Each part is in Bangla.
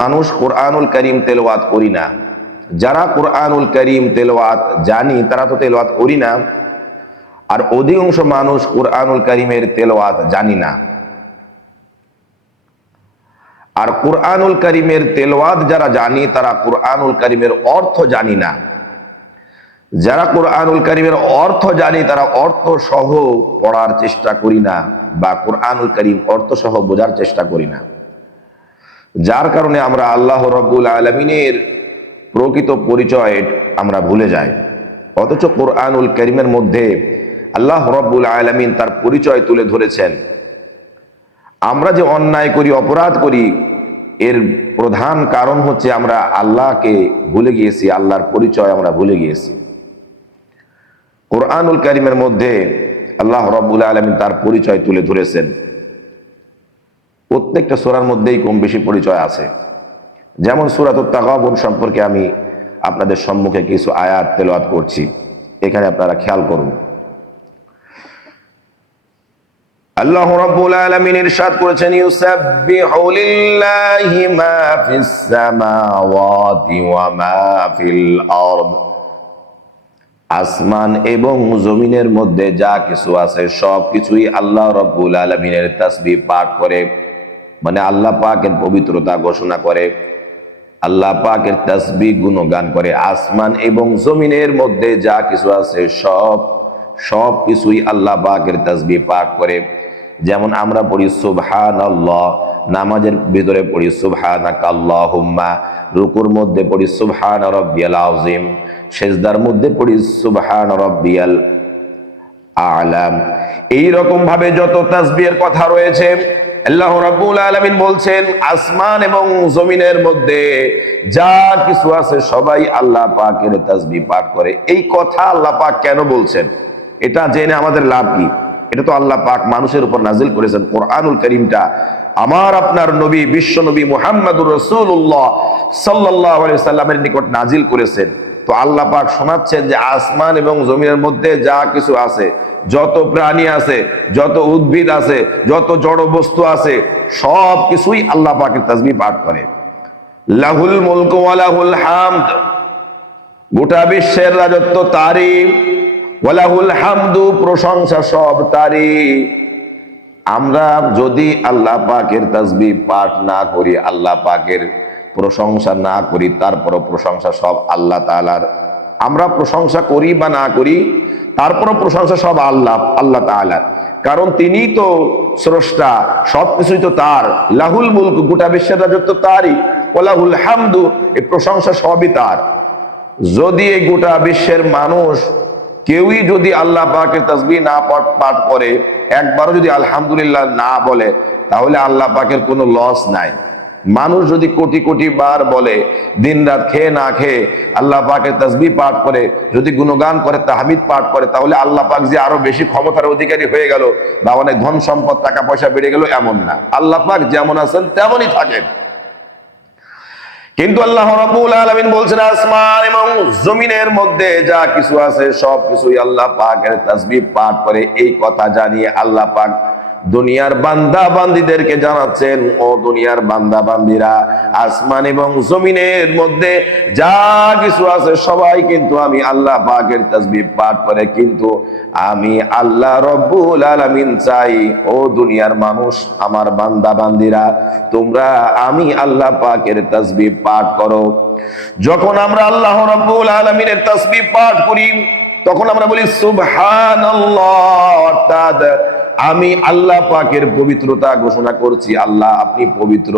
মানুষ কোরআনুল করিম তেলাওয়াত করি না। যারা কোরআনুল করিম তেলাওয়াত জানি তারা তো তেলাওয়াত করি না, আর অধিকাংশ মানুষ কোরআনুল করিমের তেলাওয়াত জানি না। আর কোরআনুল করিমের তেলাওয়াত যারা জানি তারা কোরআনুল করিমের অর্থ জানি না। যারা কোরআনুল করিমের অর্থ জানি তারা অর্থ সহ পড়ার চেষ্টা করি না, বা কোরআনুল করিম অর্থ সহ বোঝার চেষ্টা করি না। যার কারণে আমরা আল্লাহ রাব্বুল আলামিনের প্রকৃত পরিচয় আমরা ভুলে যাই। অথচ কোরআনুল কারীমের মধ্যে আল্লাহ রাব্বুল আলামিন তার পরিচয় তুলে ধরেছেন। আমরা যে অন্যায় করি, অপরাধ করি, এর প্রধান কারণ হচ্ছে আমরা আল্লাহকে ভুলে গিয়েছি, আল্লাহর পরিচয় আমরা ভুলে গিয়েছি। কোরআনুল কারীমের মধ্যে আল্লাহ রাব্বুল আলামিন তার পরিচয় তুলে ধরেছেন। প্রত্যেকটা সূরার মধ্যেই কম বেশি পরিচয় আছে। যেমন সূরাতুত তাগাবুন সম্পর্কে আমি আপনাদের সম্মুখে কিছু আয়াত তেলাওয়াত করছি, এখানে আপনারা খেয়াল করুন। আল্লাহ রাব্বুল আলামিন ইরশাদ করেছেন, ইউসাব্বিহু লিল্লাহি মা ফিস সামাওয়াতি ওয়া মা ফিল আরদ। আসমান এবং জমিনের মধ্যে যা কিছু আছে সব কিছুই আল্লাহ রাব্বুল আলামিনের তাসবিহ পাঠ করে, মানে আল্লাহ পাকের পবিত্রতা ঘোষণা করে, আল্লাহ পাকের তাসবিহ গুণগান করে। আসমান এবং জমিনের মধ্যে যা কিছু আছে সব কিছুই আল্লাহ পাকের তাসবিহ পাঠ করে। যেমন আমরা পড়ি সুবহানাল্লাহ, নামাজের ভিতরে পড়ি সুবহানাকাল্লাহুম্মা, রুকুর মধ্যে পড়ি সুবহান রাব্বিয়াল আযীম, সিজদার মধ্যে পড়ি সুবহান রাব্বিয়াল আ'লা। এই রকম ভাবে যত তাসবিহের কথা রয়েছে আল্লাহ রাব্বুল আলামিন বলছেন আসমান এবং জমিনের মধ্যে যা কিছু আছে সবাই আল্লাহ পাকের তাসবিহ পাঠ করে। এই কথা আল্লাহ পাক কেন বলছেন এটা জেনে আমাদের লাভ কি? এটা তো আল্লাহ পাক মানুষের উপর নাজিল করেছেন। কোরআনুল কারীমটা আমার আপনার নবী বিশ্ব নবী মুহাম্মদুর রাসূলুল্লাহ সাল্লাল্লাহু আলাইহি সাল্লামের নিকট নাজিল করেছেন। তো আল্লাহ পাক শোনাচ্ছেন যে আসমান এবং জমিনের মধ্যে যা কিছু আছে, যত প্রাণী আছে, যত উদ্ভিদ আছে, যত জড় বস্তু আছে, সব কিছুই আল্লাহ পাকের তাসবিহ পাঠ করে। লাহুল মুলকু ওয়া লাহুল হামদ, গোটা বিশ্বের রাজত্ব তারই। ওয়া লাহুল হামদু, প্রশংসা সব তারই। আমরা যদি আল্লাহ পাকের তাসবিহ পাঠ না করি, আল্লাহ পাকের প্রশংসা না করি, তারপরও প্রশংসা সব আল্লাহ তাআলার। আমরা প্রশংসা করি বা না করি, তারপরও প্রশংসা সব আল্লাহ তাআলার, কারণ তিনিই তো স্রষ্টা, সবকিছুই তো তার। লাহুল মুলক, গোটা বিশ্বের রাজত্ব তারই। ওয়ালাহুল হামদু, এই প্রশংসা সবই তার। যদি এই গোটা বিশ্বের মানুষ কেউই যদি আল্লাহ পাকের তাসবিহ না পাঠ করে, একবারও যদি আলহামদুলিল্লাহ না বলে, তাহলে আল্লাহ পাকের কোনো লস নাই। মানুষ যদি কোটি কোটি বার বলে, দিন রাত খেয়ে না খেয়ে আল্লাহ পাকের তাসবিহ পাঠ করে, যদি গুণগান করে, তাহমিদ পাঠ করে, তাহলে আল্লাহ পাক যে আরো বেশি ক্ষমতার অধিকারী হয়ে গেল বা অনেক ধন সম্পদ টাকা পয়সা বেড়ে গেল, এমন না। আল্লাহ পাক যেমন আছেন তেমনই থাকেন। কিন্তু আল্লাহ রাব্বুল আলামিন বলছেন আসমান এবং জমিনের মধ্যে যা কিছু আছে সব কিছুই আল্লাহ পাকের তাসবিহ পাঠ করে। এই কথা জানিয়ে আল্লাহ পাক দুনিয়ার বান্দা বান্দীদেরকে জানাচ্ছেন, ও দুনিয়ার বান্দা বান্দীরা, আসমান এবং জমিনের মধ্যে যা কিছু আছে সবাই কিন্তু আমি আল্লাহ পাকের তাসবিহ পাঠ করে। কিন্তু আমি আল্লাহ রাব্বুল আলামিন চাই, ও দুনিয়ার মানুষ, আমার বান্দা বান্দীরা, তোমরা আমি আল্লাহ পাকের তাসবিহ পাঠ করো। যখন আমরা আল্লাহ রাব্বুল আলামিনের তাসবিহ পাঠ করি, তখন আমরা বলি সুবহানাল্লাহ, অর্থাৎ আমি আল্লাহ পাকের পবিত্রতা ঘোষণা করছি। আল্লাহ আপনি পবিত্র।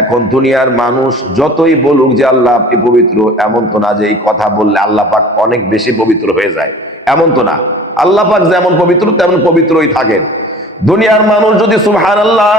এখন দুনিয়ার মানুষ যতই বলুক যে আল্লাহ আপনি পবিত্র, এমন তো না যে এই কথা বললে আল্লাহ পাক অনেক বেশি পবিত্র হয়ে যায়, এমন তো না। আল্লাহ পাক যেমন পবিত্র তেমন পবিত্রই থাকেন। দুনিয়ার মানুষ যদি সুবহানাল্লাহ,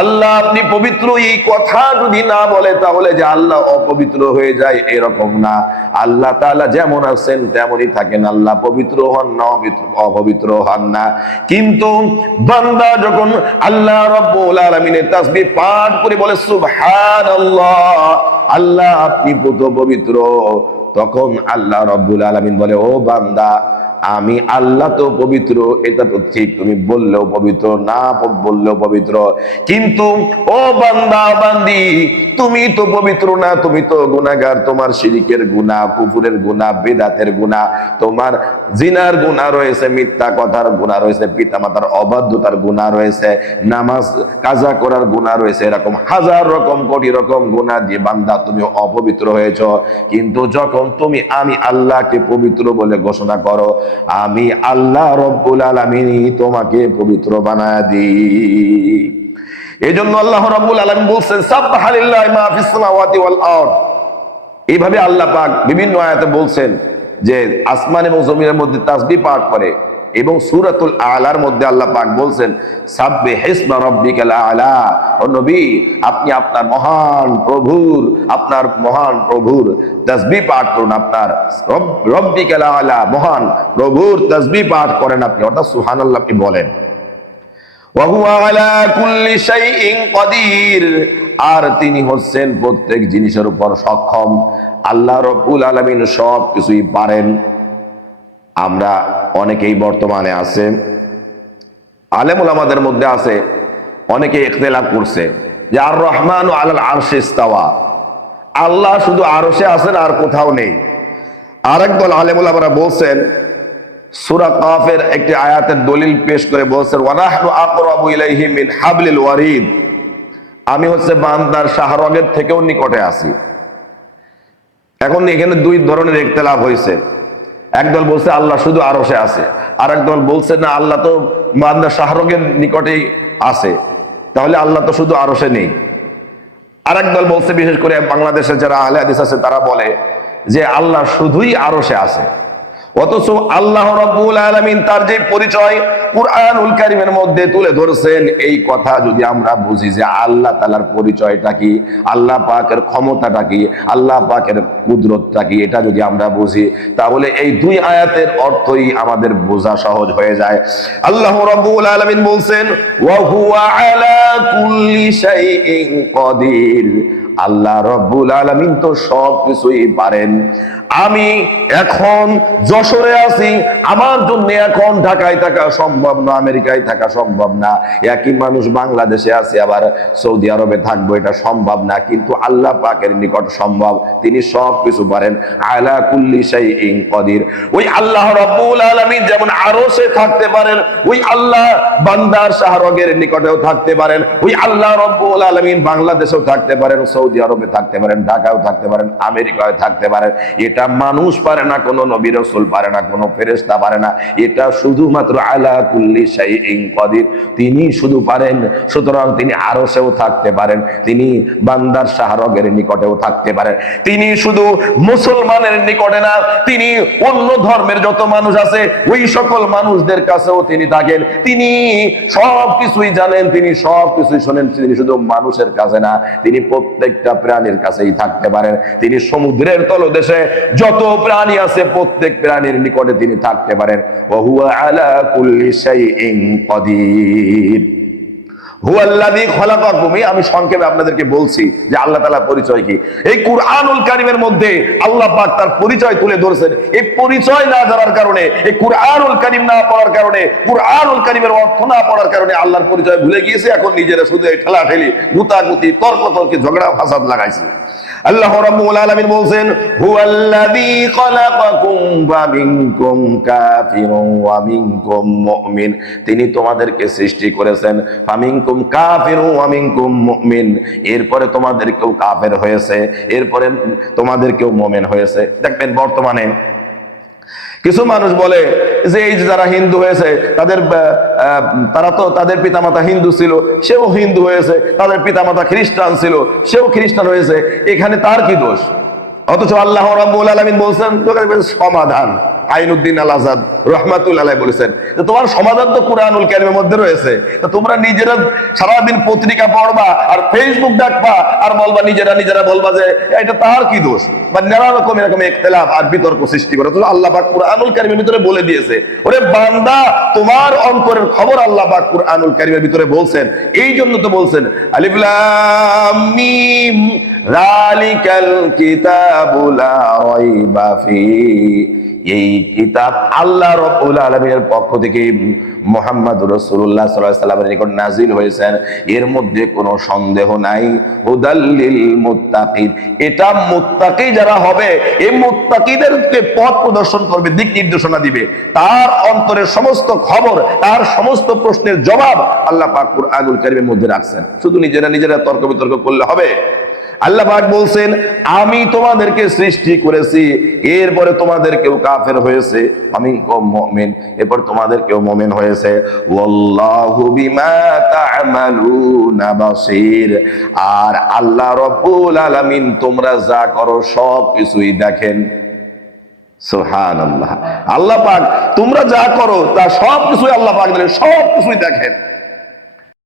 আল্লাহ আপনি পবিত্র, এই কথা যদি না বলে, তাহলে যে আল্লাহ অপবিত্র হয়ে যায় এরকম না। আল্লাহ তাআলা যেমন আছেন তেমনই থাকেন। আল্লাহ পবিত্র হন না, অপবিত্র হন না। কিন্তু বান্দা যখন আল্লাহ রাব্বুল আলামিনের তাসবিহ পাঠ করে বলে সুবহানাল্লাহ, আল্লাহ আপনি পবিত্র, তখন আল্লাহ রাব্বুল আলামিন বলে, ও বান্দা, আমি আল্লাহ তো পবিত্র, এটা তো ঠিক, তুমি বললেও পবিত্র, না বললেও পবিত্র, কিন্তু ও বান্দা বান্দি, তুমি তো পবিত্র না, তুমি তো গুনাহগার। তোমার শিরিকের গুনাহ, কুফুরের গুনাহ, বিদআতের গুনাহ, তোমার জিনার গুনাহ রয়েছে, মিথ্যা কথার গুনাহ রয়েছে, পিতামাতার অবাধ্যতার গুনাহ রয়েছে, নামাজ কাজা করার গুনাহ রয়েছে, এরকম হাজার রকম কোটি রকম গুনাহ দিয়ে বান্দা তুমি অপবিত্র হয়েছ। কিন্তু যখন তুমি আমি আল্লাহকে পবিত্র বলে ঘোষণা করো, আমি আল্লাহ রব্বুল আলামিন তোমাকে পবিত্র বানায় দিই। এই জন্য আল্লাহ রাব্বুল আলামিন বলছেন সাব্বাহা লিল্লাহি মা ফিস সামাওয়াতি ওয়াল আরদ। এইভাবে আল্লাহ পাক বিভিন্ন আয়াতে বলছেন যে আসমান এবং জমিনের মধ্যে তাসবিহ পাঠ করে। এবং সূরাতুল আলার মধ্যে আল্লাহ পাক বলছেন সাব্বিহ ইসমা রাব্বিকাল আলা। ও নবী, আপনি আপনার মহান প্রভুর তাসবিহ পাঠ করুন, আপনার রব্বিকাল আলা, মহান প্রভুর তাসবিহ পাঠ করেন আপনি, অর্থাৎ সুবহানাল্লাহ আপনি বলেন। ওয়া হুয়া আলা কুল্লি শাইইন কাদির, আর তিনি হচ্ছেন প্রত্যেক জিনিসের উপর সক্ষম। আল্লাহ রাব্বুল আলামিন সব কিছুই পারেন। আমরা অনেকেই বর্তমানে আছে, আলেম ওলামাদের মধ্যে আছে, অনেকে ইখতিলাফ করছে যে আর রহমানু আলাল আরশি ইস্তাওয়া, আল্লাহ শুধু আরশে আছেন আর কোথাও নেই। আরেক দল আলেম ওলামারা বলছেন, সূরা কাফের একটি আয়াতের দলিল পেশ করে বলছেন ওয়া নাহনু আকরাবু ইলাইহি মিন হাবলিল ওয়ারিদ, আমি হচ্ছে বান্দার শাহরগের থেকেও নিকটে আছি। এখন এখানে দুই ধরনের ইখতিলাফ হয়েছে। একদল বলছে আল্লাহ শুধু আরশে আছে, আর একদল বলছে না, আল্লাহ তো বান্দার শাহরগের নিকটেই আছে, তাহলে আল্লাহ তো শুধু আরশে নেই। আরেক দল বলছে, বিশেষ করে বাংলাদেশে যারা আহলে হাদিস আছে তারা বলে যে আল্লাহ শুধুই আরশে আছে। অথচ আল্লাহ রাব্বুল আলামিন তার যে পরিচয় কুরআনুল কারীমের মধ্যে তুলে ধরছেন, এই কথা যদি আমরা বুঝি যে আল্লাহ তাআলার পরিচয়টা কি, আল্লাহ পাকের ক্ষমতাটা কি, আল্লাহ পাকের কুদরতটা কি, এটা যদি আমরা বুঝি, তাহলে এই দুই আয়াতের অর্থই আমাদের বোঝা সহজ হয়ে যায়। আল্লাহ রাব্বুল আলামিন বলছেন ওয়া হুয়া আলা কুল্লি শাইইন কাদির, আল্লাহ রাব্বুল আলামিন তো সব কিছুই পারেন। আমি এখন যশোরে আছি, আমার জন্য এখন ঢাকায় থাকা সম্ভব না, আমেরিকায় থাকা সম্ভব না। একই মানুষ বাংলাদেশে আছে, আবার সৌদি আরবে থাকবো, এটা সম্ভব না। কিন্তু আল্লাহ পাকের নিকট সম্ভব, তিনি সব কিছু পারেন। আলা কুল্লি শাইইন কাদির, ওই আল্লাহ রাব্বুল আলামিন যেমন আরশে থাকতে পারেন, ওই আল্লাহ বান্দার শাহরগের নিকটেও থাকতে পারেন। ওই আল্লাহ রাব্বুল আলামিন বাংলাদেশেও থাকতে পারেন, সৌদি আরবে থাকতে পারেন, ঢাকাও থাকতে পারেন, আমেরিকায় থাকতে পারেন। এটা মানুষ পারে না, কোন নবী রাসূল পারে না, কোন ফেরেশতা পারে না। এটা শুধুমাত্র আলা কুল্লি শাইইন কাদির, তিনি শুধু পারেন। সুতরাং তিনি আরশেও থাকতে পারেন, তিনি বান্দার শাহরগের নিকটেও থাকতে পারেন। তিনি শুধু মুসলমানের নিকটে না, তিনি অন্য ধর্মের যত মানুষ আছে ওই সকল মানুষদের কাছেও তিনি থাকেন। তিনি সব কিছুই জানেন, তিনি সব কিছুই শোনেন। তিনি শুধু মানুষের কাছে না, তিনি প্রত্যেকটা প্রাণীর কাছেই থাকতে পারেন। তিনি সমুদ্রের তলদেশে যত প্রাণী আছে প্রত্যেক প্রাণীর নিকটে তিনি থাকতে পারেন। ওয়া হুয়া আলা কুল্লি শাইইন কাদির, হুয়াল্লাযী খালাকাকুম। আমি সংক্ষেপে আপনাদেরকে বলছি যে আল্লাহ তাআলার পরিচয় কি। এই কুরআনুল কারীমের মধ্যে আল্লাহ পাক তার পরিচয় তুলে ধরেছেন। এই পরিচয় না জানার কারণে, এই কুরআনুল কারীম না পড়ার কারণে, কুরআনুল কারীমের অর্থ না পড়ার কারণে আল্লাহর পরিচয় ভুলে গিয়েছে। এখন নিজেরা শুধু এই ঠেলাঠেলি, গুতাগুতি, তর্কতর্কি, ঝগড়া ফাসাদ লাগাইছে। আল্লাহ রাব্বুল আলামিন বলছেন হুয়াল্লাযী খালাকাকুম ওয়া মিনকুম কাফিরুন ওয়া মিনকুম মুমিন, তিনি তোমাদেরকে সৃষ্টি করেছেন। ফামিনকুম কাফিরুন ওয়া মিনকুম মুমিন, এরপরে তোমাদেরকেও কাফের হয়েছে, এরপরে তোমাদেরকেও মুমিন হয়েছে। দেখবেন বর্তমানে কিছু মানুষ বলে যে এই যে যারা হিন্দু হয়েছে তারা তো তাদের পিতামাতা হিন্দু ছিল, সেও হিন্দু হয়েছে, তাদের পিতামাতা খ্রিস্টান ছিল, সেও খ্রিস্টান হয়েছে, এখানে তার কি দোষ? অথচ আল্লাহ রাব্বুল আলামিন বলছেন সমাধান। আইনুদ্দিন আল আজাদ রহমাতুল্লাহ আলাইহি বলেছেন যে তোমার সমাধান তো কুরআনুল কারীমের মধ্যে রয়েছে। তো তোমরা নিজেরা সারাদিন পত্রিকা পড়বা আর ফেসবুক দেখবা আর বলবা, নিজেরা বলবা যে এটা তার কি দোষ, বা নানা রকম এরকম ইখতিলাফ আর বিতর্ক সৃষ্টি করে। তো আল্লাহ পাক কুরআনুল কারীমের ভিতরে বলে দিয়েছে, ওরে বান্দা, তোমার অন্তরের খবর আল্লাহ পাক কুরআনুল কারীমের ভিতরে বলছেন। এই জন্য তো বলছেন আলিফ লাম মিম যালিকাল কিতাবু লা রাইবা ফীহি, এই কিতাব আল্লাহ রাব্বুল আলামিনের পক্ষ থেকে মুহাম্মদুর রাসূলুল্লাহ সাল্লাল্লাহু আলাইহি ওয়াসাল্লামের নিকট নাযিল হয়েছেন, এর মধ্যে কোনো সন্দেহ নাই। হুদাল্লিল মুত্তাকিন, এটা মুত্তাকি যারা হবে, এই মুত্তাকিদেরকে পথ প্রদর্শন করবে, দিক নির্দেশনা দিবে। তার অন্তরের সমস্ত খবর, তার সমস্ত প্রশ্নের জবাব আল্লাহ পাক কুরআনুল কারীমের মধ্যে রাখছেন। শুধু নিজেরা তর্ক বিতর্ক করলে হবে? আল্লাহ পাক বলছেন, আমি তোমাদেরকে সৃষ্টি করেছি, এরপরে তোমাদের কেউ কাফের হয়েছে, আমি মুমিন, এরপর তোমাদের কেউ মুমিন হয়েছে। ওয়াল্লাহু বিমা তা'মালুনা বাসীর, আর আল্লাহ রাব্বুল আলামিন তোমরা যা করো সব কিছুই দেখেন। সুবহানাল্লাহ। আল্লাহ পাক তোমরা যা করো তা সব কিছুই আল্লাহ পাক সব কিছুই দেখেন।